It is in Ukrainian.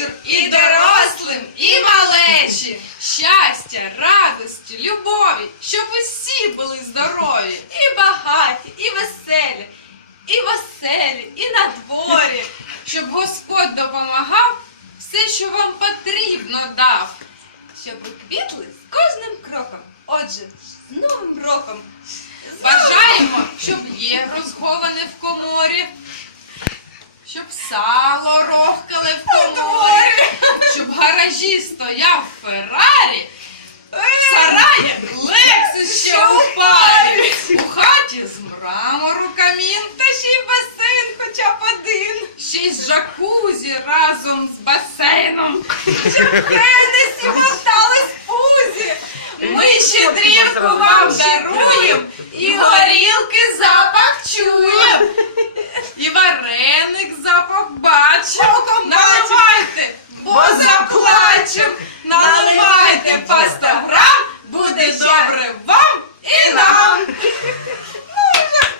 вечір і дорослим, і малечі. Щастя, радості, любові, щоб усі були здорові. І багаті, і веселі, і веселі, і на дворі. Щоб Господь допомагав, все, що вам потрібно, дав. Щоб ви квітли з кожним кроком. Отже, з Новим роком. Бажаємо, щоб є розховане в щоб сало рохкали в коморі, щоб в гаражі стояв Феррарі, в сараї Лексус ще у парі, у хаті з мрамору камін, Та ще й басейн хоча б один. ще й з джакузі разом з басейном. Мене всі мотались пузі. Ми щедрівку вам даруємо і горілки запах чуємо. І вареник